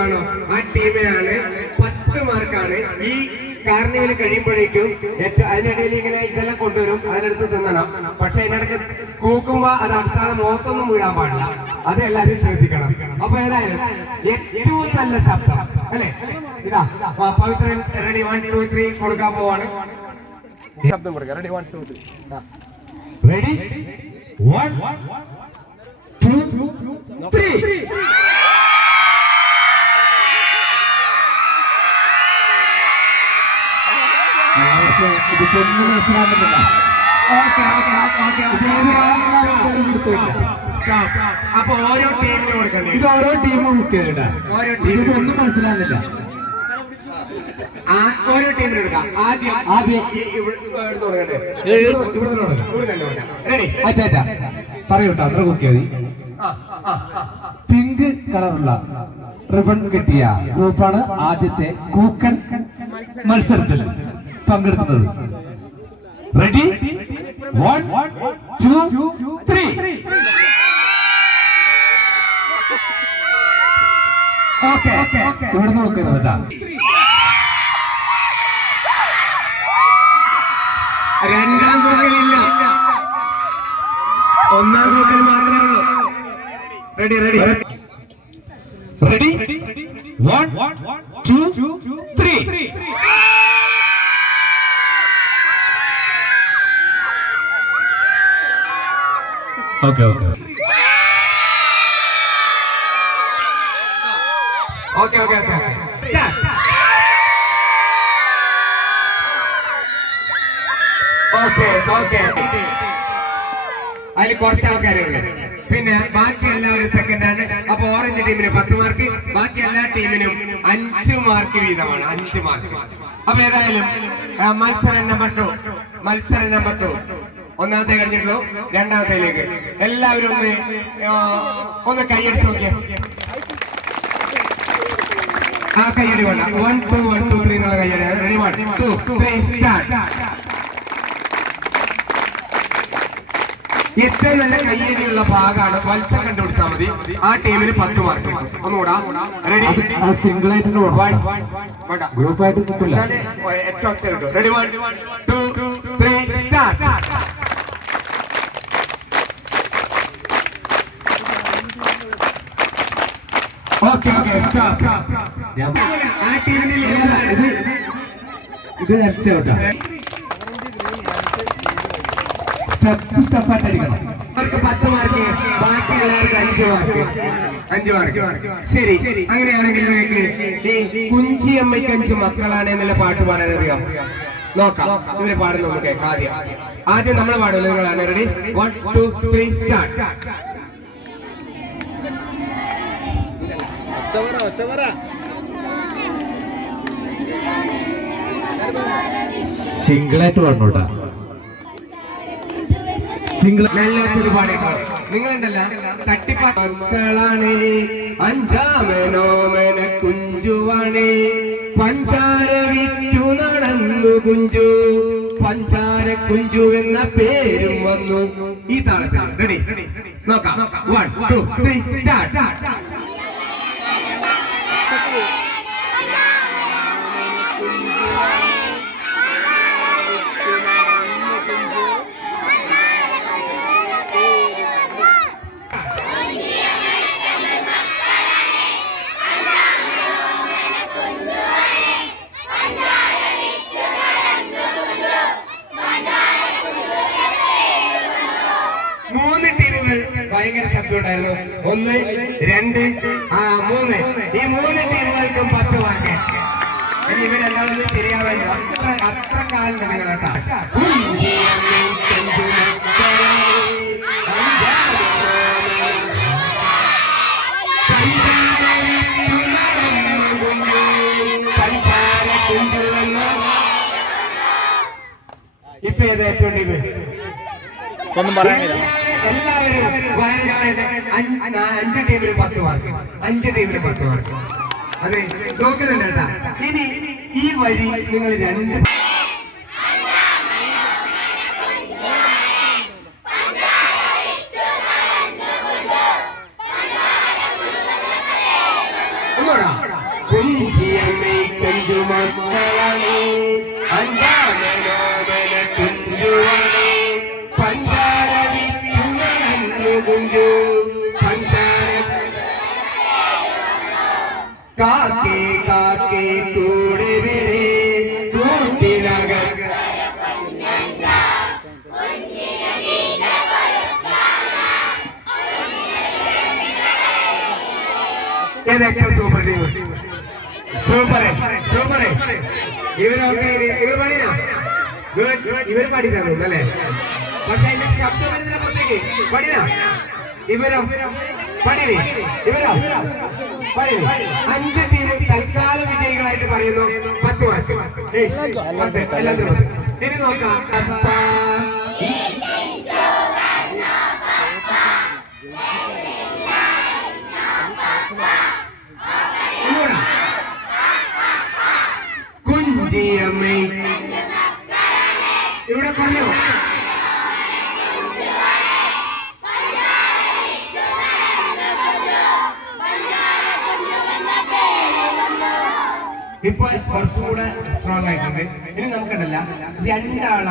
ടീമാണോ ആ ടീമിനാണ് പത്ത് മാർക്കാണ് ഈ കാർണിവൽ കഴിയുമ്പോഴേക്കും അതിനിടയിൽ ഇങ്ങനെ ഇതെല്ലാം കൊണ്ടുവരും. അതിനടുത്ത് തിന്നണം. പക്ഷെ അതിനിടയ്ക്ക് കൂക്കുമ്പോ അത് അടുത്താളെ മുഖത്തൊന്നും വീഴാൻ പാടില്ല. അത് എല്ലാവരും ശ്രദ്ധിക്കണം. അപ്പൊ ഏതായാലും ഏറ്റവും നല്ല ശബ്ദം അല്ലെ? ഇതാ Pavithra Pavithran ready one two three കൊടുക്കാൻ പോവാണ്. ശബ്ദം കൊടുക്കാം ready one two three ready one two three മനസ്സിലാകുന്നില്ല. അപ്പൊ ഓരോ ടീമിന് കൊടുക്കണ്ടേ? ഇത് ഓരോ ടീമും ബുക്ക് ചെയ്തിട്ടാ ഓരോ ടീമിന് ഒന്നും മനസ്സിലാകുന്നില്ല. ഓരോ ടീമിന് എടുക്കാം ആദ്യം ആദ്യം അച്ഛാ പറയൂട്ടോ അത്ര ചെയ്തി പിങ്ക് കളറുള്ള റിബൺ കിട്ടിയ ഗ്രൂപ്പാണ് ആദ്യത്തെ കൂക്കൻ മത്സരത്തിൽ പങ്കെടുക്കുന്നത്. Ready one two three okay ഇവിടെ നോക്കരുത് കേട്ടാ. രണ്ടാം കൂക്കലില്ല ഒന്നാം കൂക്കൽ മാത്രമേ ഉള്ളൂ. Ready ready ready one two three okay okay okay. Okay okay okay okay. അതിൽ കുറച്ച് ആൾക്കാരെ പിന്നെ ബാക്കി എല്ലാവരും സെക്കൻഡ് ആണ്. അപ്പൊ ഓറഞ്ച് ടീമിന് പത്ത് മാർക്ക് ബാക്കി എല്ലാ ടീമിനും അഞ്ച് മാർക്ക് വീതമാണ്. അഞ്ച് മാർക്ക് അപ്പൊ ഏതായാലും മത്സരം നമ്പർ ടു മത്സരം നമ്പർ ടു ഒന്നാമത്തെ കഴിഞ്ഞിട്ടുള്ളൂ. രണ്ടാമത്തേലേക്ക് എല്ലാവരും ഒന്ന് ഒന്ന് കൈയടിച്ച് നോക്കിയേ. ആ കൈയടി വേണ്ട. One two one two three എന്നുള്ള കയ്യടി ready one two three start ഏറ്റവും നല്ല കയ്യേടിയുള്ള ഭാഗമാണ് മത്സരം കണ്ടുപിടിച്ചാൽ മതി. ആ ടീമിന് പത്ത് മാർക്ക് ഒന്നുകൂടാ റെഡി സിംഗിൾ ആയിട്ട് ഗ്രൂപ്പ് ആയിട്ട് ഏറ്റവും ready one two three start okay okay stop ആ ടീമിന് ഇത് സ്റ്റെപ്പ് സ്റ്റെപ്പ് ആയിട്ട് അടിക്കണം അവർക്ക് പത്ത് മാർക്ക് അഞ്ച് മാർക്ക് അഞ്ച് മാർക്ക് ശരി അങ്ങനെയാണെങ്കിൽ നിങ്ങൾക്ക് ഈ കുഞ്ചി അമ്മയ്ക്ക് അഞ്ച് മക്കളാണ് എന്നുള്ള പാട്ട് പാടാൻ അറിയാം നോക്കാം ഇവർ പാടുന്ന നമുക്ക് ആദ്യം ആദ്യം നമ്മൾ പാടുമല്ലോ നിങ്ങളാണ് ready one two three start single ആയിട്ട് പറഞ്ഞോട്ടാ സിംഗിൾ നല്ല വെച്ചത് പാടിയപ്പോൾ നിങ്ങളുണ്ടല്ല തട്ടിപ്പാക്കളാണ് അഞ്ചാമനോമന കുഞ്ചുവാണ്. പഞ്ചാര നടന്നു കുഞ്ചു. പഞ്ചാര കുഞ്ചു എന്ന പേരും വന്നു. ഈ താളത്തിൽ റെഡി. നോക്കാം. വൺ ടു ത്രീ സ്റ്റാർട്ട് മൂന്ന് ടീമുകൾ ഭയങ്കര ശബ്ദമുണ്ടായിരുന്നു ഒന്ന് രണ്ട് ആ മൂന്ന്. ഈ മൂന്ന് ടീമുകൾക്കും പത്ത് മാർക്ക് ഇനി ഇവരെല്ലാവരും ശരിയാവേണ്ട. അത്ര അത്ര കാലം നിങ്ങൾ ഇപ്പൊ ഏതാ ഏറ്റവും ഒന്നും പറയാനില്ല. അഞ്ച് ടീമിൽ പത്ത് മാർക്ക് അഞ്ച് ടീമിന് പത്ത് മാർക്ക് അതെ നോക്കുന്നുണ്ട് ഇനി ഈ വരി നിങ്ങൾ രണ്ട് ഒന്നൂടാ കുഞ്ചിയമ്മേ കുഞ്ചുമക്കളാണ് കാക്കേ കാക്കേ കൂടെ വിടേ. കൂട്ടിനകർ ഏതൊക്കെ സൂപ്പർ ടീം. സൂപ്പർ സൂപ്പർ ഇവരൊക്കെ ഇവർ പണിയാ? ഇവർ പഠിക്കാൻ തോന്നുന്നല്ലേ പക്ഷെ അതിന്റെ ശബ്ദം വരുന്നതിനപ്പുറത്തേക്ക് പണിയാ? ഇവരോ പണിനി ഇവരോ പണിനി അഞ്ച് ടീം തൽക്കാല വിജയികളായിട്ട് പറയുന്നു. പത്ത് മാർക്ക് പത്ത് എല്ലാത്തിനും. ഇനി നോക്കാം. കുഞ്ചിയമ്മേ. ഇവിടെ പറഞ്ഞു ഇപ്പൊ കുറച്ചുകൂടെ സ്ട്രോങ് ആയിട്ടുണ്ട്. ഇനി നമുക്കുണ്ടല്ല രണ്ടാള